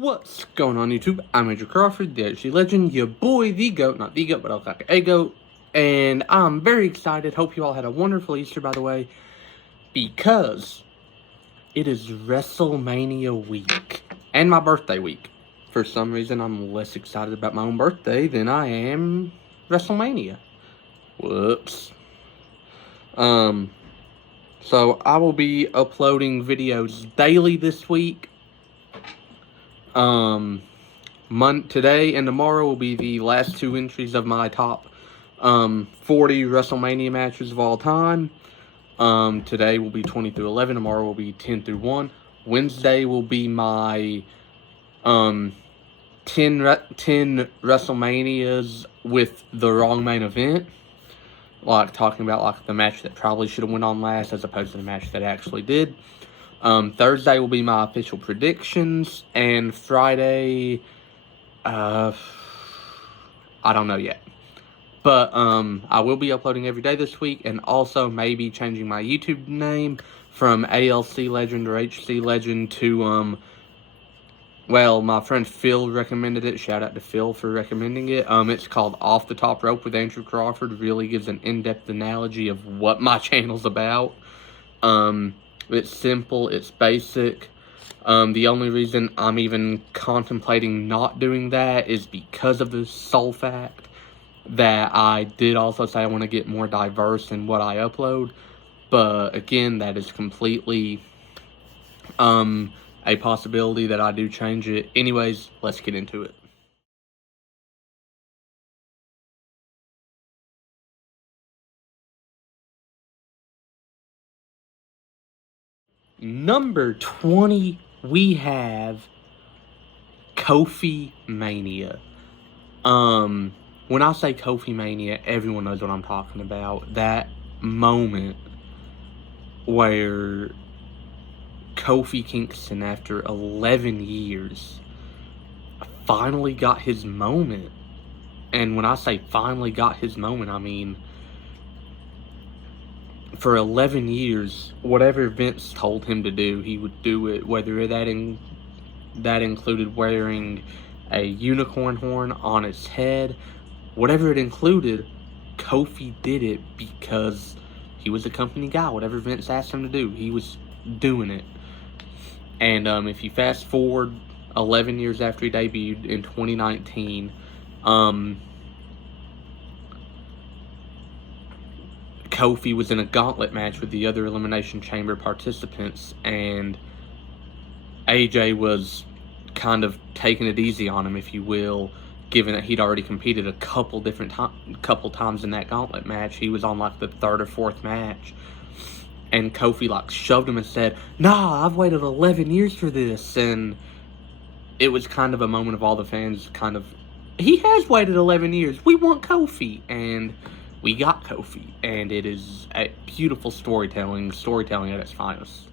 What's going on YouTube? I'm Andrew Crawford, the HC Legend, your boy, the GOAT, not the GOAT, but I'll like a GOAT, and I'm very excited. Hope you all had a wonderful Easter, by the way, because it is WrestleMania week, and my birthday week. For some reason, I'm less excited about my own birthday than I am WrestleMania. Whoops. So I will be uploading videos daily this week. Today and tomorrow will be the last two entries of my top 40 WrestleMania matches of all time. Today will be 20 through 11. Tomorrow will be 10 through 1. Wednesday will be my 10 WrestleManias with the wrong main event. Like talking about like the match that probably should have went on last as opposed to the match that actually did. Thursday will be my official predictions, and Friday, I don't know yet. But, I will be uploading every day this week, and also maybe changing my YouTube name from ALC Legend or HC Legend to, well, my friend Phil recommended it. Shout out to Phil for recommending it. It's called Off the Top Rope with Andrew Crawford. Really gives an in-depth analogy of what my channel's about. It's simple, it's basic. The only reason I'm even contemplating not doing that is because of the sole fact that I did also say I want to get more diverse in what I upload. But again, that is completely a possibility that I do change it. Anyways, let's get into it. Number 20, we have Kofi Mania. When I say Kofi Mania, everyone knows what I'm talking about. That moment where Kofi Kingston, after 11 years, finally got his moment. And when I say finally got his moment, I mean, for 11 years, whatever Vince told him to do, he would do it, whether that included wearing a unicorn horn on his head. Whatever it included, Kofi did it because he was a company guy. Whatever Vince asked him to do, he was doing it. And if you fast forward 11 years after he debuted in 2019, Kofi was in a gauntlet match with the other Elimination Chamber participants, and AJ was kind of taking it easy on him, if you will, given that he'd already competed a couple times in that gauntlet match. He was on like the third or fourth match, and Kofi like shoved him and said, "Nah, I've waited 11 years for this." And it was kind of a moment of all the fans kind of, he has waited 11 years. We want Kofi. And we got Kofi, and it is a beautiful storytelling at its finest.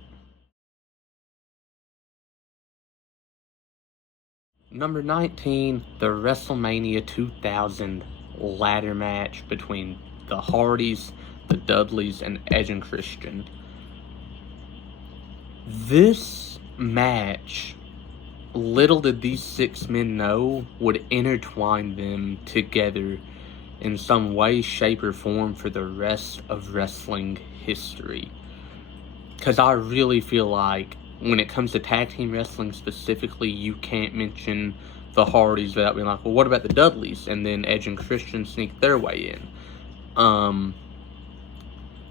Number 19, the WrestleMania 2000 ladder match between the Hardys, the Dudleys, and Edge and Christian. This match, little did these six men know, would intertwine them together in some way, shape, or form for the rest of wrestling history. Because I really feel like when it comes to tag team wrestling specifically, you can't mention the Hardys without being like, well, what about the Dudleys? And then Edge and Christian sneak their way in. And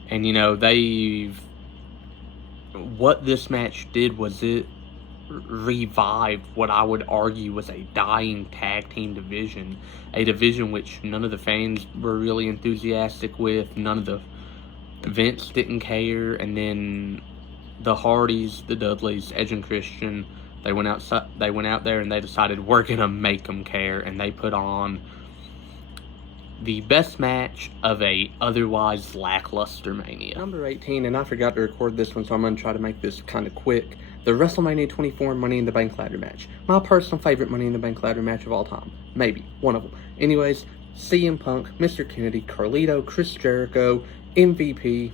you know, what this match did was it revived what I would argue was a dying tag team division, a division which none of the fans were really enthusiastic with, none of the Vince didn't care. And then the Hardys, the Dudleys, Edge and Christian, they went out there and they decided we're gonna make them care, and they put on the best match of a otherwise lackluster Mania. Number 18, and I forgot to record this one, so I'm going to try to make this kind of quick. The WrestleMania 24 Money in the Bank ladder match. My personal favorite Money in the Bank ladder match of all time. Maybe. One of them. Anyways, CM Punk, Mr. Kennedy, Carlito, Chris Jericho, MVP.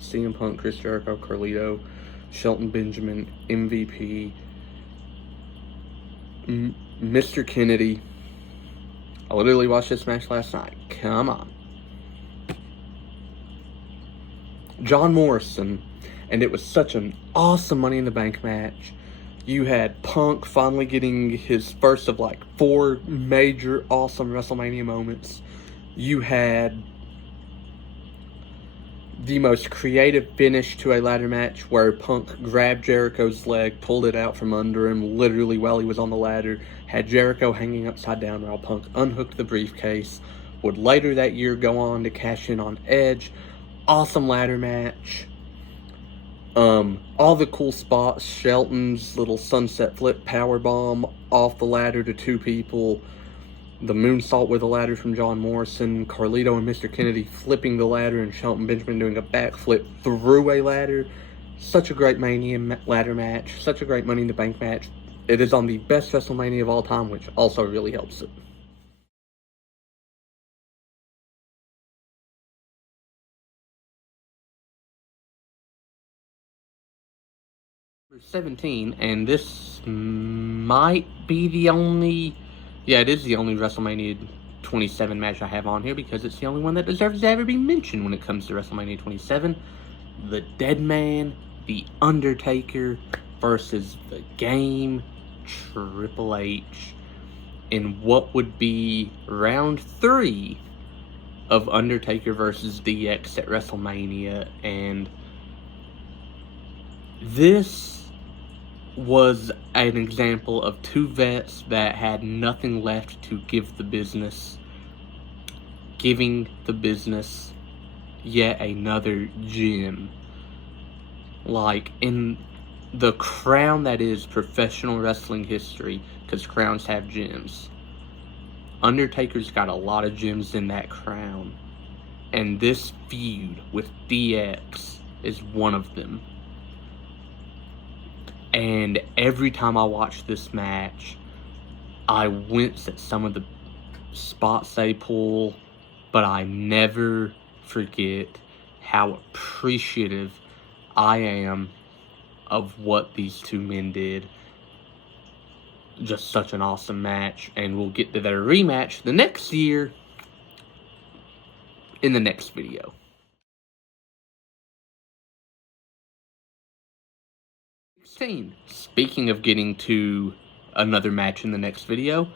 CM Punk, Chris Jericho, Carlito, Shelton Benjamin, MVP. Mr. Kennedy. I literally watched this match last night. Come on. John Morrison. And it was such an awesome Money in the Bank match. You had Punk finally getting his first of like 4 major awesome WrestleMania moments. You had the most creative finish to a ladder match where Punk grabbed Jericho's leg, pulled it out from under him literally while he was on the ladder, had Jericho hanging upside down while Punk unhooked the briefcase, would later that year go on to cash in on Edge. Awesome ladder match. All the cool spots, Shelton's little sunset flip powerbomb off the ladder to 2 people, the moonsault with a ladder from John Morrison, Carlito and Mr. Kennedy flipping the ladder, and Shelton Benjamin doing a backflip through a ladder. Such a great Mania ladder match, such a great Money in the Bank match. It is on the best WrestleMania of all time, which also really helps it. Number 17, and this might be the only... Yeah, it is the only WrestleMania 27 match I have on here because it's the only one that deserves to ever be mentioned when it comes to WrestleMania 27. The Dead Man, The Undertaker versus The Game, Triple H, in what would be round 3 of Undertaker versus DX at WrestleMania. And this was an example of 2 vets that had nothing left to give the business, giving the business yet another gem. Like, in the crown that is professional wrestling history, because crowns have gems, Undertaker's got a lot of gems in that crown, and this feud with DX is one of them. And every time I watch this match, I wince at some of the spots they pull, but I never forget how appreciative I am of what these 2 men did. Just such an awesome match, and we'll get to their rematch the next year in the next video. Speaking of getting to another match in the next video,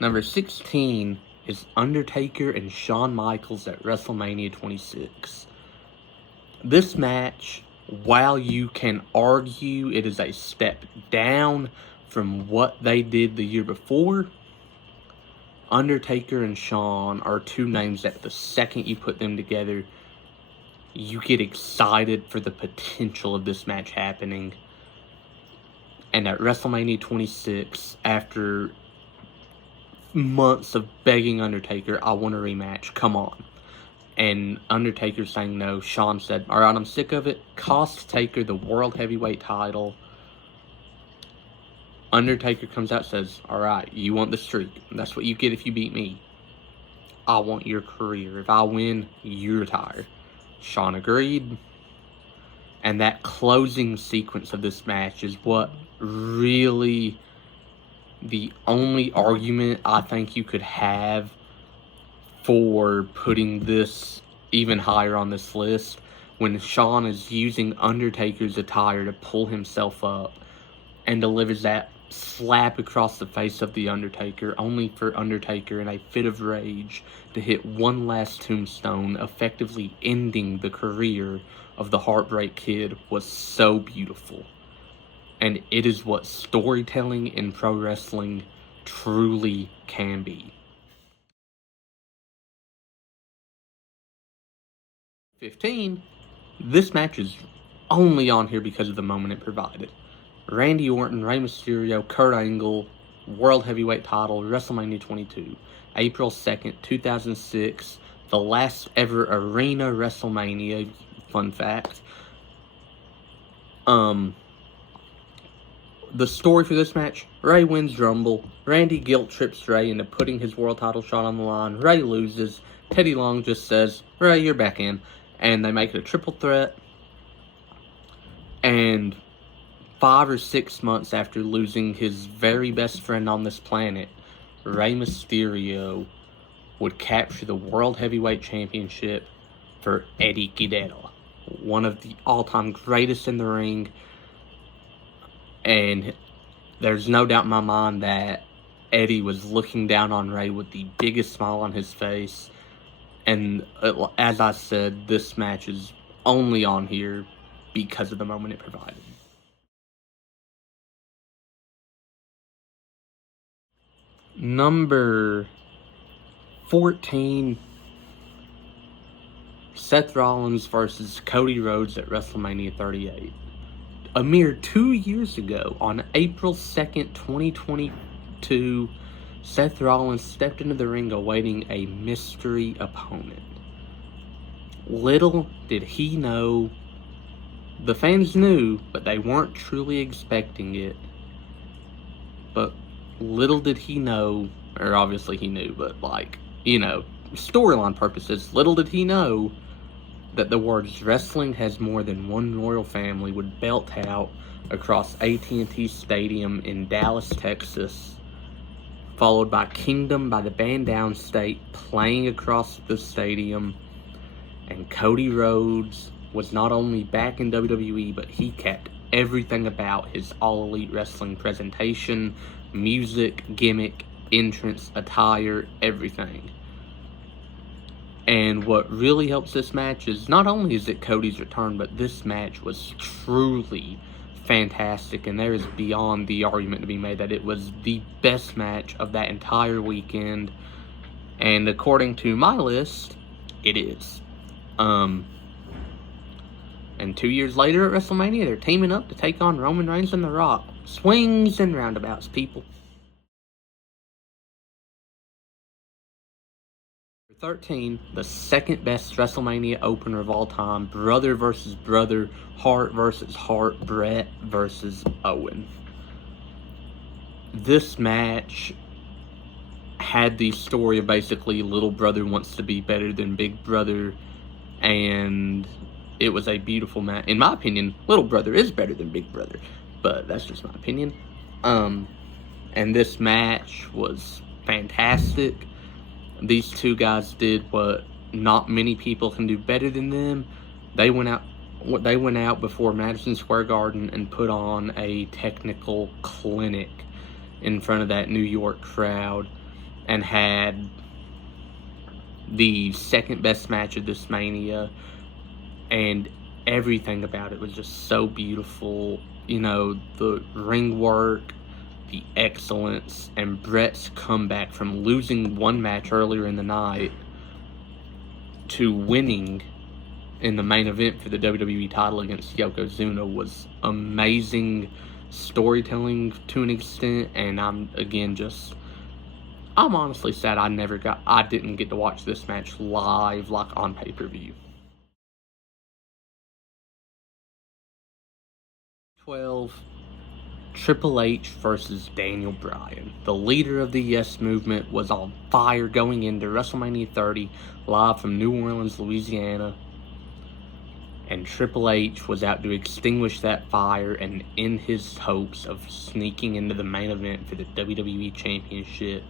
number 16 is Undertaker and Shawn Michaels at WrestleMania 26. This match, while you can argue it is a step down from what they did the year before, Undertaker and Shawn are 2 names that the second you put them together, you get excited for the potential of this match happening. And at WrestleMania 26, after months of begging Undertaker, I want a rematch, come on. And Undertaker saying no, Shawn said, alright, I'm sick of it. Cost Taker the World Heavyweight title. Undertaker comes out and says, alright, you want the streak. That's what you get if you beat me. I want your career. If I win, you retire. Shawn agreed. And that closing sequence of this match is what really the only argument I think you could have for putting this even higher on this list, when Shawn is using Undertaker's attire to pull himself up and delivers that slap across the face of the Undertaker, only for Undertaker in a fit of rage to hit one last tombstone, effectively ending the career of the Heartbreak Kid, was so beautiful. And it is what storytelling in pro wrestling truly can be. 15, this match is only on here because of the moment it provided. Randy Orton, Rey Mysterio, Kurt Angle, World Heavyweight title, WrestleMania 22, April 2nd, 2006, the last ever arena WrestleMania, fun fact. The story for this match, Rey wins Rumble, Randy guilt trips Rey into putting his world title shot on the line, Rey loses, Teddy Long just says, Rey, you're back in, and they make it a triple threat, and 5 or 6 months after losing his very best friend on this planet, Rey Mysterio would capture the World Heavyweight Championship for Eddie Guerrero, one of the all-time greatest in the ring. And there's no doubt in my mind that Eddie was looking down on Rey with the biggest smile on his face. And as I said, this match is only on here because of the moment it provided. Number 14, Seth Rollins versus Cody Rhodes at WrestleMania 38. A mere 2 years ago, on April 2nd, 2022, Seth Rollins stepped into the ring awaiting a mystery opponent. Little did he know, the fans knew, but they weren't truly expecting it. But little did he know, or obviously he knew, but storyline purposes, little did he know that the words "wrestling has more than one royal family" would belt out across AT&T Stadium in Dallas, Texas, followed by "Kingdom" by the band Downstate playing across the stadium. And Cody Rhodes was not only back in WWE, but he kept everything about his All Elite Wrestling presentation, music, gimmick, entrance, attire, everything. And what really helps this match is not only is it Cody's return, but this match was truly fantastic, and there is beyond the argument to be made that it was the best match of that entire weekend. And according to my list, it is. And 2 years later at WrestleMania, they're teaming up to take on Roman Reigns and The Rock. Swings and roundabouts, people. 13, the second best WrestleMania opener of all time, brother versus brother, Hart versus Hart, Brett versus Owen. This match had the story of basically little brother wants to be better than big brother, and it was a beautiful match. In my opinion, little brother is better than big brother, but that's just my opinion. And this match was fantastic. These two guys did what not many people can do better than them. They went out before Madison Square Garden and put on a technical clinic in front of that New York crowd and had the second best match of this Mania, and everything about it was just so beautiful. The ring work, the excellence, and Brett's comeback from losing one match earlier in the night to winning in the main event for the WWE title against Yokozuna was amazing storytelling to an extent. And I'm honestly sad I didn't get to watch this match live, like on pay-per-view. 12, Triple H versus Daniel Bryan. The leader of the Yes Movement was on fire going into WrestleMania 30, live from New Orleans, Louisiana. And Triple H was out to extinguish that fire and end his hopes of sneaking into the main event for the WWE Championship.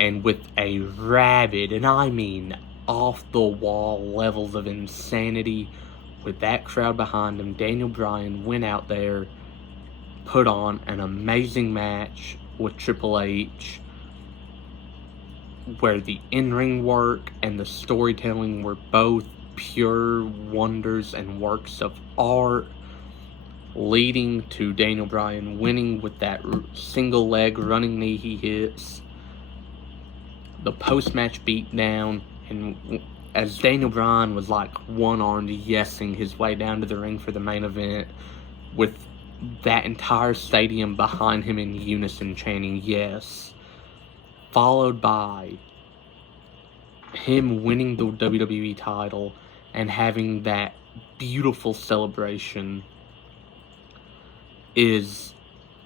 And with a rabid, and I mean off-the-wall levels of insanity, with that crowd behind him, Daniel Bryan went out there, put on an amazing match with Triple H, where the in-ring work and the storytelling were both pure wonders and works of art, leading to Daniel Bryan winning with that single leg running knee he hits. The post-match beatdown, and as Daniel Bryan was like one-armed yesing his way down to the ring for the main event, with that entire stadium behind him in unison chanting yes, followed by him winning the WWE title and having that beautiful celebration, is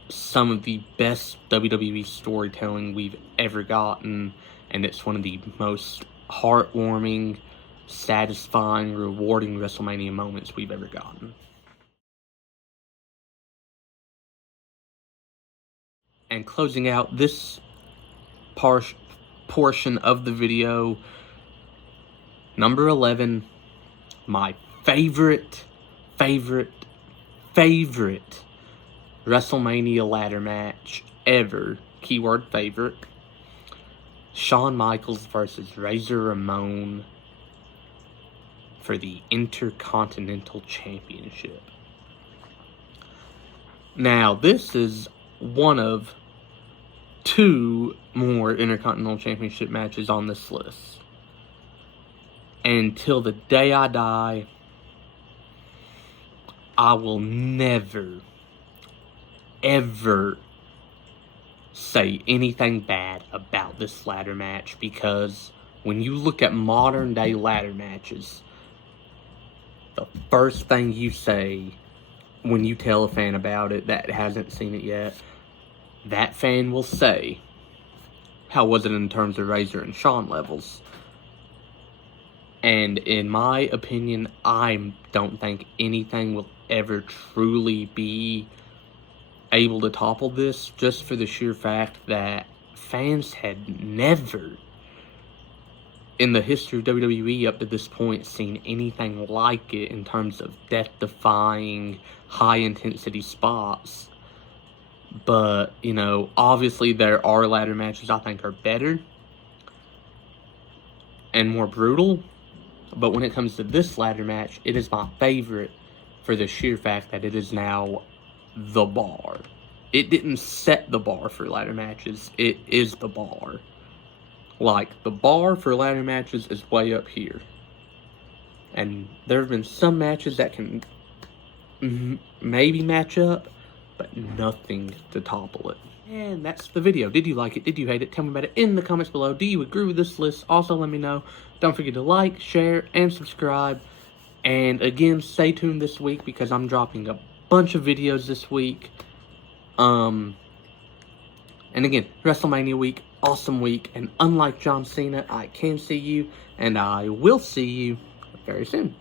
some of the best WWE storytelling we've ever gotten, and it's one of the most heartwarming, satisfying, rewarding WrestleMania moments we've ever gotten. And closing out this portion of the video, number 11, my favorite WrestleMania ladder match ever, keyword favorite, Shawn Michaels versus Razor Ramon for the Intercontinental Championship. Now, this is one of 2 more Intercontinental Championship matches on this list. And till the day I die, I will never, ever say anything bad about this ladder match, because when you look at modern day ladder matches, the first thing you say when you tell a fan about it that hasn't seen it yet, that fan will say, how was it in terms of Razor and Shawn levels? And in my opinion, I don't think anything will ever truly be able to topple this, just for the sheer fact that fans had never, in the history of WWE up to this point, seen anything like it in terms of death-defying, high-intensity spots. But, you know, obviously there are ladder matches I think are better and more brutal. But when it comes to this ladder match, it is my favorite for the sheer fact that it is now the bar. It didn't set the bar for ladder matches. It is the bar. Like, the bar for ladder matches is way up here. And there have been some matches that can maybe match up, but nothing to topple it. And that's the video. Did you like it? Did you hate it? Tell me about it in the comments below. Do you agree with this list? Also, let me know. Don't forget to like, share, and subscribe. And again, stay tuned this week because I'm dropping a bunch of videos this week. And again, WrestleMania week, awesome week. And unlike John Cena, I can see you, and I will see you very soon.